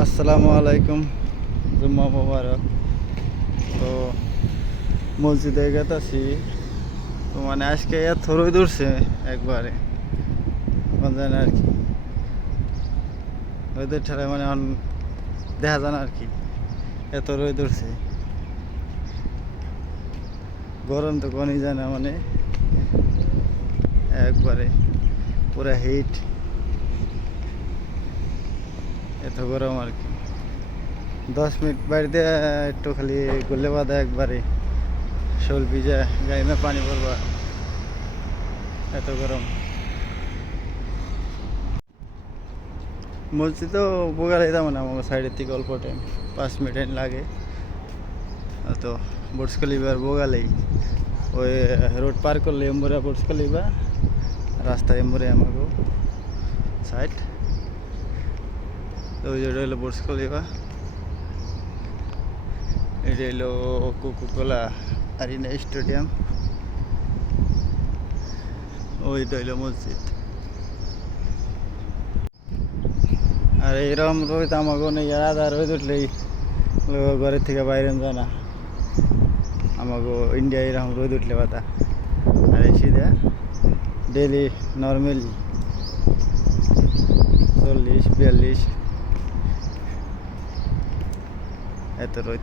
আসসালামু আলাইকুম, জুম্মা মোবারক। তো মসজিদে গেতাছি, তো মানে আজকে এত রোদ ধরছে একবারে বুঝলেন আর কি। রোদের ঠেলায় মানে দেখা যায় না আর কি, এত রোদ ধরছে গরম তো কোনই যায় না মানে একবারে পুরা হিট এত গরম আর কি। দশ মিনিট বাড়িতে একটু খালি গলে বাঁধা একবারে। শোল ভিজা গাইমে পানি পড়বা। এত গরম। মসজিদও বোগালে যাব না আমার সাইডের থেকে অল্প টাইম পাঁচ মিনিট লাগে। তো বুর্জ খলিফার বোগালেই ওই রোড পার করলে এম্বুরা বুর্জ খলিফা রাস্তা এম্বুরে আমাকে সাইড তো ওই যেটা হলো বুর্জ খলিফা এটা হলো কোকোকোলা আরিনা স্টেডিয়াম ওইটা হলো মসজিদ আর এরকম রোহিত আমাকে নেই আধা রোহিত উঠলেই লোক ঘরের থেকে বাইরে যায় না আমাকে ইন্ডিয়া এরকম রোদ উঠলে পাতা আর এসে দেয় ডেলি নর্মালি চল্লিশ বিয়াল্লিশ Hat er Leute.